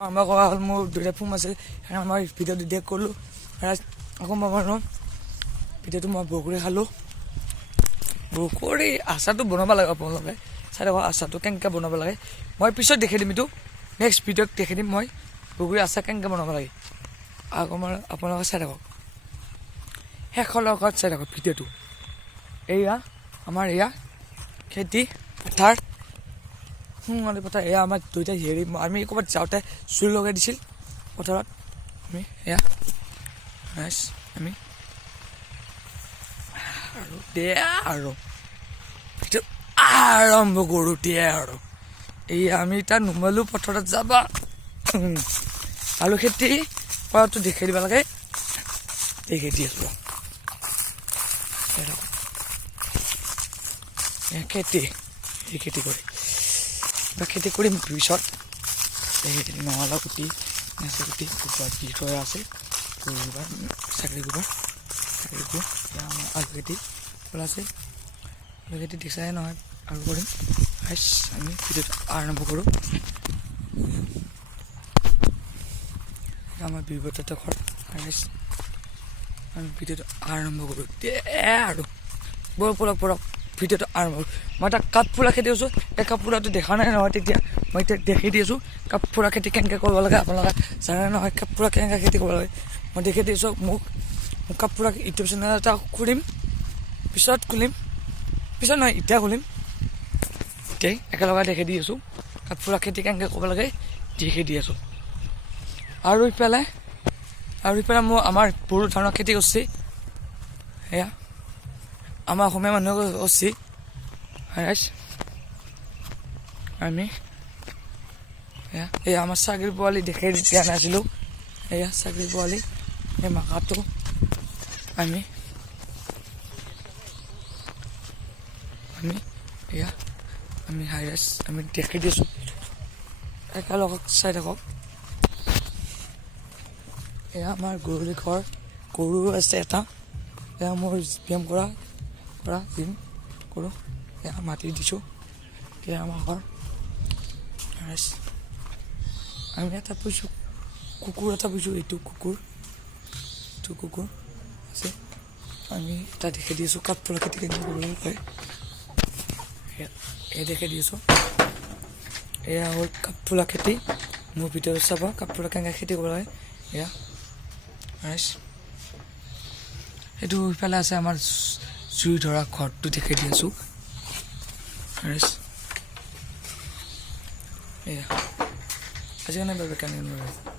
আমাৰ কৰা হ'ল মোৰ দুটা ফোন আছে সেইকাৰণে মই ভিডিঅ'টো ডিলেট কৰিলোঁ আকৌ মই ভিডিঅ'টো মই বগৰী খালোঁ বগৰী আচাৰটো বনাব লাগে আপোনালোকে চাই থাকক আচাৰটো কেনেকৈ বনাব লাগে মই পিছত দেখাই দিম এইটো নেক্সট ভিডিঅ'ত দেখাই দিম মই বগৰী আচাৰ কেনেকৈ বনাব লাগে আকৌ মই আপোনালোকে চাই থাকক শেষৰ লগত চাই থাকক ভিডিঅ'টো এয়া আমাৰ এয়া খেতি পথাৰ সোণালী পথাৰ এয়া আমাৰ দুইটা হেৰি আমি ক'ৰবাত যাওঁতে জুই লগাই দিছিল পথাৰত আমি এয়া আমি আৰু দিয়া আৰু সেইটো আৰম্ভ কৰোঁ দিয়া আৰু এই আমি এতিয়া নুমালো পথাৰত যাবা আলু খেতি কৰাটো দেখাই দিব লাগে দেখাই দি আছোঁ খেতি এই খেতি কৰি খেতি কৰিম পিছত এই খেতি ৰঙালাও গুটি নেচা গুটি গোবৰ দি থোৱা আছে গোবৰ চাকৰি গোবৰ আমাৰ আলু খেতি কৰা আছে আলু খেতি দেখাই নহয় আৰু কৰিম আমি ভিডিঅ'টো আৰম্ভ কৰোঁ আমাৰ বিভূতিহঁতৰ ঘৰ আমি ভিডিঅ'টো আৰম্ভ কৰোঁ আৰু বৰ পৰক ভিডিঅ'টো আৰম্ভ কৰোঁ মই এটা কাঠফুলা খেতি আছোঁ এই কাঠফুলাটো দেখা নাই নহয় তেতিয়া মই এতিয়া দেখি দি আছোঁ কাঠফুলা খেতি কেনেকৈ কৰিব লাগে আপোনালোকে জানে নহয় কাঠফুলা কেনেকৈ খেতি কৰিব লাগে মই দেখি দিছোঁ মোক কাঠফুলা ইউটিউব চেনেল এটা খুলিম পিছত নহয় এতিয়া খুলিম এতিয়াই একেলগে দেখি দি আছোঁ কাঠফুলা খেতি কেনেকৈ কৰিব লাগে দেখি দি আছোঁ আৰু ইফালে মোৰ আমাৰ বড়ো ধানৰ খেতি কৰিছে সেয়া আমাৰ অসমীয়া মানুহে কৰিছে আমি এয়া আমাৰ ছাগলী পোৱালি দেখাই দিয়া নাছিলোঁ এয়া ছাগলী পোৱালি এই মাকাটো আমি এয়া আমি দেখাই দিছোঁ একেলগত চাই থাকক এয়া আমাৰ গৰুৰ ঘৰ গৰু আছে এটা এয়া মোৰ ব্যায়াম কৰা জিম কৰোঁ এয়া মাটি দিছোঁ এয়া আমাৰ ঘৰ আমি এটা পুহিছোঁ কুকুৰ এটা পুহিছোঁ এইটো কুকুৰ আছে আমি এটা দেখাই দি আছোঁ কাঠফুলা খেতি কেনেকৈ কৰিব লাগে এই দেখাই দি আছোঁ এয়া হ'ল কাঠফুলা খেতি মোৰ ভিডিঅ'ত চাব কাঠফুলা কেনেকৈ খেতি কৰিব লাগে এয়া এইটো ইফালে আছে আমাৰ জুই ধৰা ঘৰটো দেখাই দি আছোঁ এয়া আজিকালি কেনেকৈ